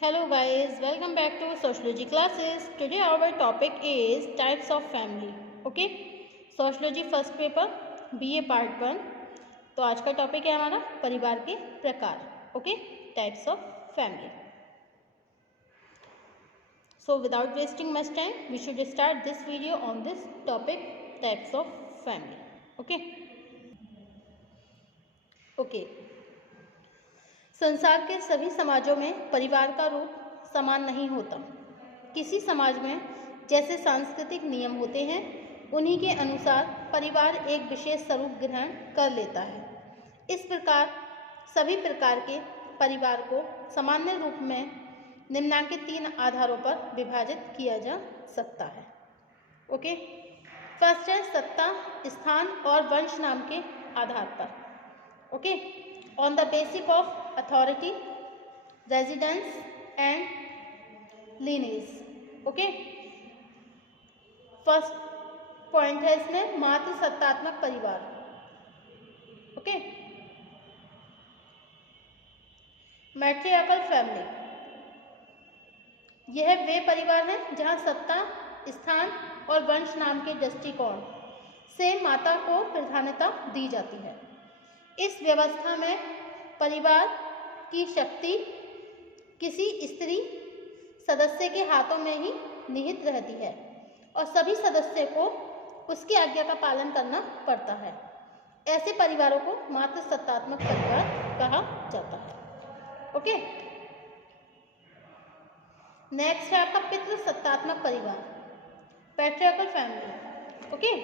Hello guys, welcome back to sociology classes. Today our topic is types of family. Okay, sociology first paper BA part 1. तो आज का topic है हमारा परिवार के प्रकार. Okay, types of family. So without wasting much time, we should start this video on this topic, types of family. Okay. संसार के सभी समाजों में परिवार का रूप समान नहीं होता. किसी समाज में जैसे सांस्कृतिक नियम होते हैं, उन्हीं के अनुसार परिवार एक विशेष स्वरूप ग्रहण कर लेता है. इस प्रकार सभी प्रकार के परिवार को सामान्य रूप में निम्नलिखित 3 आधारों पर विभाजित किया जा सकता है. ओके, फर्स्ट है सत्ता, स्थान और वंश नाम के आधार पर. Okay, on the basis of authority, residence and lineage. Okay, first point है इसमें मातृ सत्तात्मक परिवार. ओके, मैट्रियार्कल फैमिली, यह वे परिवार हैं जहां सत्ता, स्थान और वंश नाम के दृष्टिकोण से माता को प्राधान्यता दी जाती है. इस व्यवस्था में परिवार की शक्ति किसी स्त्री सदस्य के हाथों में ही निहित रहती है और सभी सदस्यों को उसकी आज्ञा का पालन करना पड़ता है. ऐसे परिवारों को मातृ सत्तात्मक परिवार कहा जाता है. ओके, नेक्स्ट है आपका पितृ सत्तात्मक परिवार, पैट्रियार्कल फैमिली. ओके,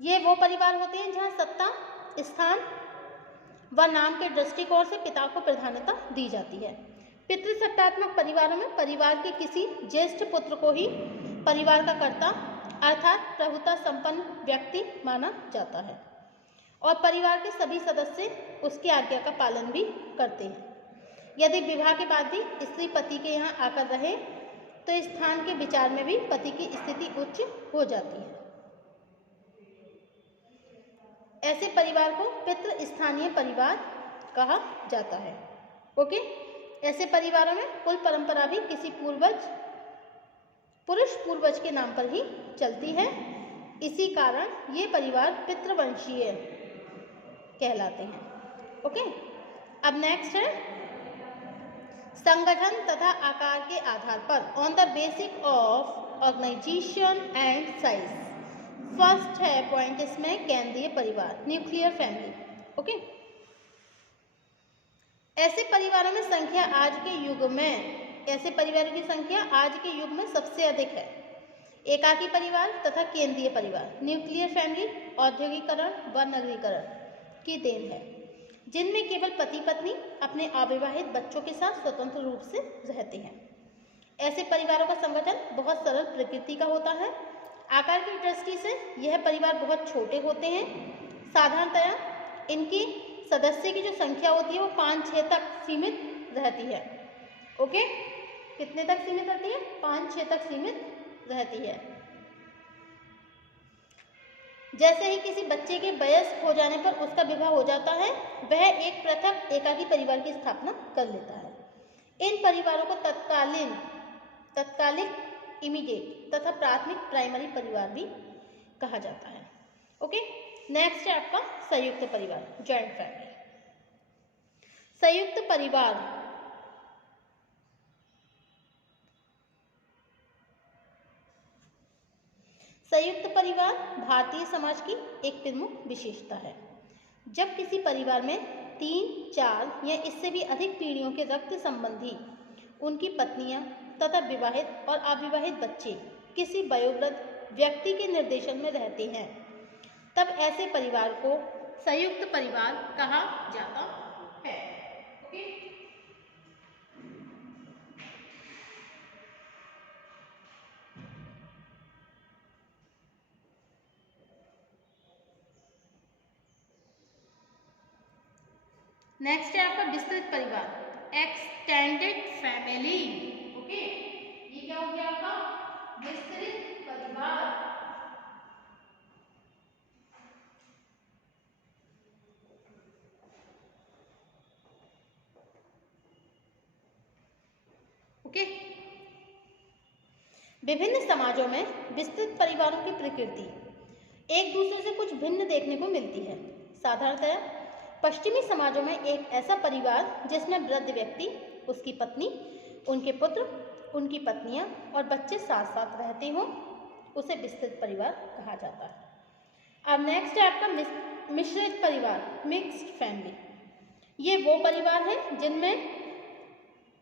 ये वो परिवार होते हैं जहां सत्ता, स्थान व नाम के दृष्टिकोण से पिता को प्राधान्यता दी जाती है. पितृसत्तात्मक परिवारों में परिवार के किसी ज्येष्ठ पुत्र को ही परिवार का कर्ता अर्थात प्रभुता संपन्न व्यक्ति माना जाता है और परिवार के सभी सदस्य उसकी आज्ञा का पालन भी करते हैं. यदि विवाह के बाद भी स्त्री पति के यहाँ आकर रहे तो स्थान के विचार में भी पति की स्थिति उच्च हो जाती है. ऐसे परिवार को पितृ स्थानीय परिवार कहा जाता है. ओके, ऐसे परिवारों में कुल परंपरा भी किसी पुरुष पूर्वज के नाम पर ही चलती है. इसी कारण ये परिवार पितृवंशीय कहलाते हैं. ओके, अब नेक्स्ट है संगठन तथा आकार के आधार पर on the basic of organisation and size. First है पॉइंट इसमें केंद्रीय परिवार, न्यूक्लियर फैमिली. ओके, ऐसे परिवारों में संख्या आज के युग में ऐसे परिवारों की संख्या आज के युग में सबसे अधिक है. एकाकी परिवार तथा केंद्रीय परिवार, न्यूक्लियर फैमिली औद्योगिकरण व नगरीकरण की देन है, जिनमें केवल पति पत्नी अपने अविवाहित बच्चों के साथ स्वतंत्र रूप से रहते हैं. ऐसे परिवारों का संगठन बहुत सरल प्रकृति का होता है. आकार की दृष्टि से यह परिवार बहुत छोटे होते हैं. साधारणतया इनकी सदस्य की जो संख्या होती है वो 5-6 तक सीमित रहती है. ओके, कितने तक सीमित रहती है? 5-6 तक सीमित रहती है. जैसे ही किसी बच्चे के वयस्क हो जाने पर उसका विवाह हो जाता है, वह एक पृथक एकाकी परिवार की स्थापना कर लेता है. इन परिवारों को तत्कालिक इमीडिएट तथा प्राथमिक प्राइमरी परिवार भी कहा जाता है. ओके, नेक्स्ट है आपका संयुक्त परिवार, जॉइंट फैमिली. संयुक्त परिवार भारतीय समाज की एक प्रमुख विशेषता है. जब किसी परिवार में 3-4 या इससे भी अधिक पीढ़ियों के रक्त संबंधी, उनकी पत्नियां तथा विवाहित और अविवाहित बच्चे किसी वयोवृद्ध व्यक्ति के निर्देशन में रहते हैं, तब ऐसे परिवार को संयुक्त परिवार कहा जाता है. ओके, नेक्स्ट है आपका विस्तृत परिवार, एक्सटेंडेड फैमिली. ओके, ये क्या हो गया आपका विस्तृत परिवार. विभिन्न समाजों में विस्तृत परिवारों की प्रकृति एक दूसरे से कुछ भिन्न देखने को मिलती है। साधारणतया पश्चिमी समाजों में एक ऐसा परिवार जिसमें वृद्ध व्यक्ति, उसकी पत्नी, उनके पुत्र, उनकी पत्नियां और बच्चे साथ साथ रहते हों, उसे विस्तृत परिवार कहा जाता है। अब नेक्स्ट है आपका मिश्रित परिवार, मिक्स्ड फैमिली। ये वो परिवार है जिनमें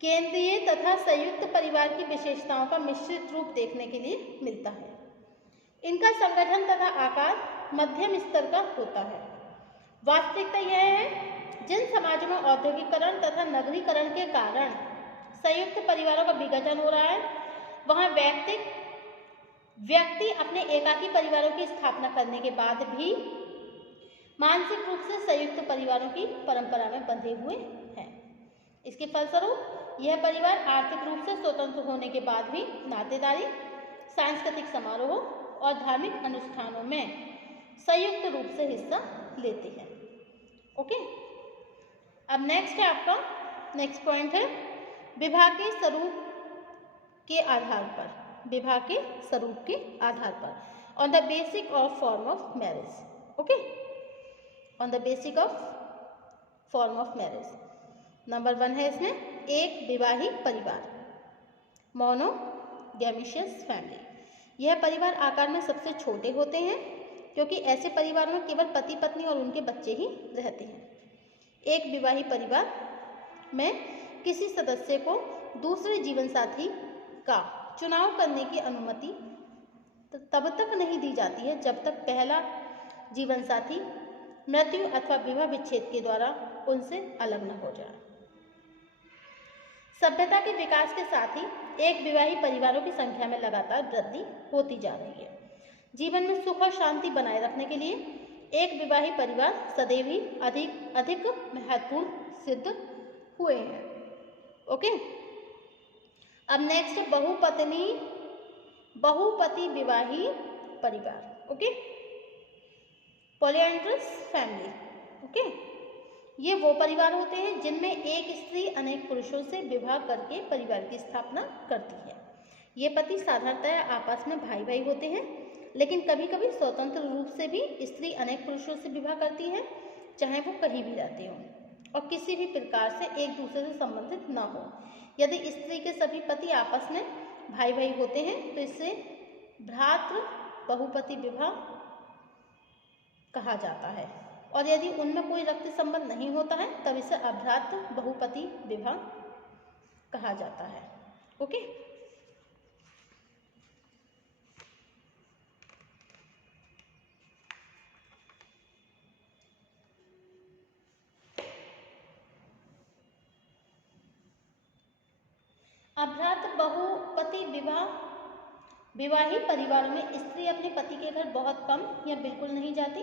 केंद्रीय तथा संयुक्त परिवार की विशेषताओं का मिश्रित रूप देखने के लिए मिलता है। इनका संगठन तथा आकार मध्यम स्तर का होता है। वास्तविकता यह है, जिन समाजों में औद्योगिकरण तथा नगरीकरण के कारण संयुक्त परिवारों का विघटन हो रहा है, वहां व्यक्ति अपने एकाकी परिवारों की स्थापना करने के बाद भी मानसिक रूप से संयुक्त परिवारों की परंपरा में बंधे हुए हैं। इसके फलस्वरूप यह परिवार आर्थिक रूप से स्वतंत्र होने के बाद भी नातेदारी, सांस्कृतिक समारोह और धार्मिक अनुष्ठानों में संयुक्त रूप से हिस्सा लेते हैं। ओके, अब नेक्स्ट है आपका नेक्स्ट पॉइंट है विवाह के स्वरूप के आधार पर, विवाह के स्वरूप के आधार पर, on the basic of form of marriage. Okay, on the basic of form of marriage. Number 1 है इसमें एक विवाहित परिवार, मोनोगैमियस फैमिली। यह परिवार आकार में सबसे छोटे होते हैं क्योंकि ऐसे परिवार में केवल पति पत्नी और उनके बच्चे ही रहते हैं। एक विवाहित परिवार में किसी सदस्य को दूसरे जीवन साथी का चुनाव करने की अनुमति तब तक नहीं दी जाती है जब तक पहला जीवन साथी मृत्यु अथवा विवाह विच्छेद के द्वारा उनसे अलग न हो जाए। सभ्यता के विकास के साथ ही एक विवाहित परिवारों की संख्या में लगातार वृद्धि होती जा रही है। जीवन में सुख और शांति बनाए रखने के लिए एक विवाहित परिवार सदैव ही अधिक महत्वपूर्ण सिद्ध हुए हैं। ओके, अब नेक्स्ट बहुपति विवाहित परिवार। Okay, polyandrous family. ओके, ये वो परिवार होते हैं जिनमें एक स्त्री अनेक पुरुषों से विवाह करके परिवार की स्थापना करती है। ये पति साधारणतया आपस में भाई भाई होते हैं, लेकिन कभी कभी स्वतंत्र रूप से भी स्त्री अनेक पुरुषों से विवाह करती है, चाहे वो कहीं भी रहते हों और किसी भी प्रकार से एक दूसरे से संबंधित न हो। यदि स्त्री के सभी पति आपस में भाई भाई होते हैं तो इसे भ्रातृ बहुपति विवाह कहा जाता है, और यदि उनमें कोई रक्त संबंध नहीं होता है तब इसे अभ्रातृ बहुपति विवाह कहा जाता है। ओके, अभ्रातृ बहुपति विवाहित परिवारों में स्त्री अपने पति के घर बहुत कम या बिल्कुल नहीं जाती,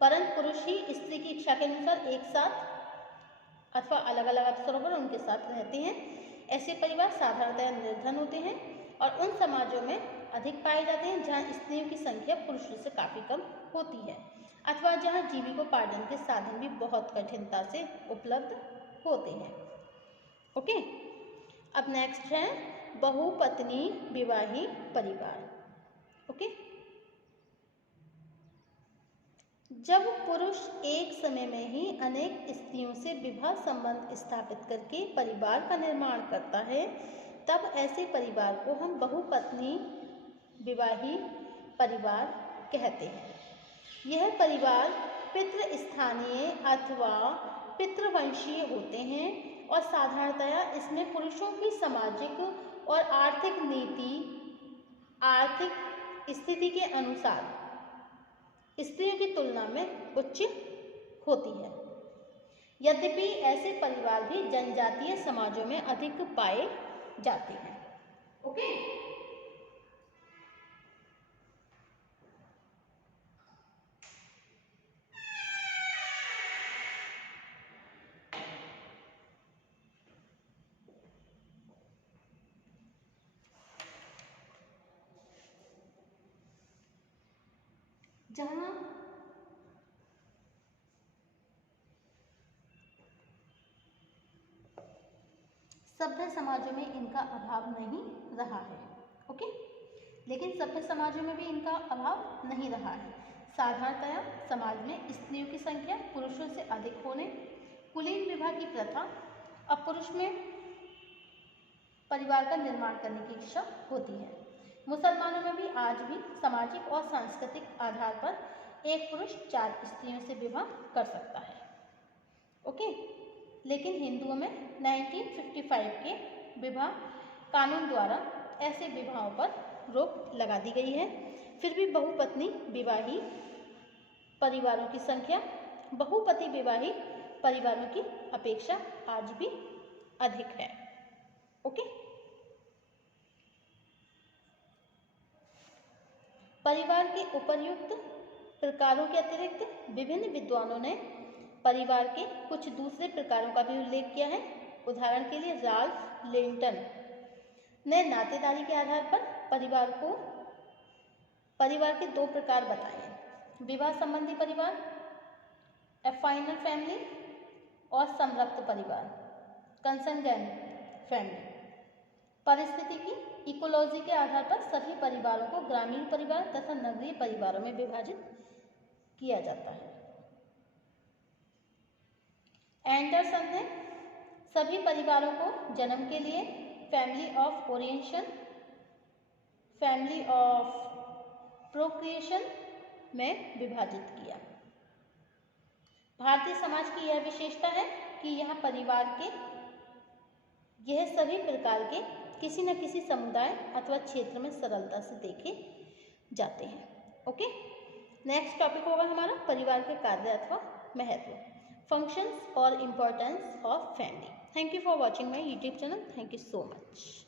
परंतु पुरुष ही स्त्री की इच्छा के अनुसार एक साथ अथवा अलग अलग अवसरों पर उनके साथ रहते हैं। ऐसे परिवार साधारणतया निर्धन होते हैं और उन समाजों में अधिक पाए जाते हैं जहां स्त्रियों की संख्या पुरुषों से काफ़ी कम होती है अथवा जहां जीविकोपार्जन के साधन भी बहुत कठिनता से उपलब्ध होते हैं। ओके, अब नेक्स्ट है बहुपत्नी विवाहित परिवार। ओके, जब पुरुष एक समय में ही अनेक स्त्रियों से विवाह संबंध स्थापित करके परिवार का निर्माण करता है, तब ऐसे परिवार को हम बहुपत्नी विवाहित परिवार कहते हैं। यह परिवार पितृस्थानीय अथवा पितृवंशीय होते हैं और साधारणतया इसमें पुरुषों की सामाजिक और आर्थिक स्थिति के अनुसार स्त्रियों की तुलना में उच्च होती है। यद्यपि ऐसे परिवार भी जनजातीय समाजों में अधिक पाए जाते हैं। ओके, जहाँ सभ्य समाजों में इनका अभाव नहीं रहा है। ओके, लेकिन सभ्य समाजों में भी इनका अभाव नहीं रहा है। साधारणतया समाज में स्त्रियों की संख्या पुरुषों से अधिक होने, कुलीन विवाह की प्रथा, अब पुरुष में परिवार का निर्माण करने की इच्छा होती है। मुसलमानों में भी आज भी सामाजिक और सांस्कृतिक आधार पर एक पुरुष 4 स्त्रियों से विवाह कर सकता है। ओके, लेकिन हिंदुओं में 1955 के विवाह कानून द्वारा ऐसे विवाहों पर रोक लगा दी गई है। फिर भी बहुपत्नी विवाही परिवारों की संख्या बहुपति विवाही परिवारों की अपेक्षा आज भी अधिक है। ओके, परिवार के उपर्युक्त प्रकारों के अतिरिक्त विभिन्न विद्वानों ने परिवार के कुछ दूसरे प्रकारों का भी उल्लेख किया है। उदाहरण के लिए राल्फ लिंटन ने नातेदारी के आधार पर परिवार के 2 प्रकार बताए हैं: विवाह संबंधी परिवार, एफाइनल फैमिली, और समरप्त परिवार, कंसंगेंट फैमिली। पारिस्थितिकी इकोलॉजी के आधार पर सभी परिवारों को ग्रामीण परिवार तथा नगरीय परिवारों में विभाजित किया जाता है। एंडरसन ने सभी परिवारों को जन्म के लिए family of orientation, family of procreation में विभाजित किया। भारतीय समाज की यह विशेषता है कि यह सभी प्रकार के किसी न किसी समुदाय अथवा क्षेत्र में सरलता से देखे जाते हैं। ओके, नेक्स्ट टॉपिक होगा हमारा परिवार के कार्य अथवा महत्व, फंक्शंस और importance of family. Thank you for watching my YouTube channel. Thank you so much.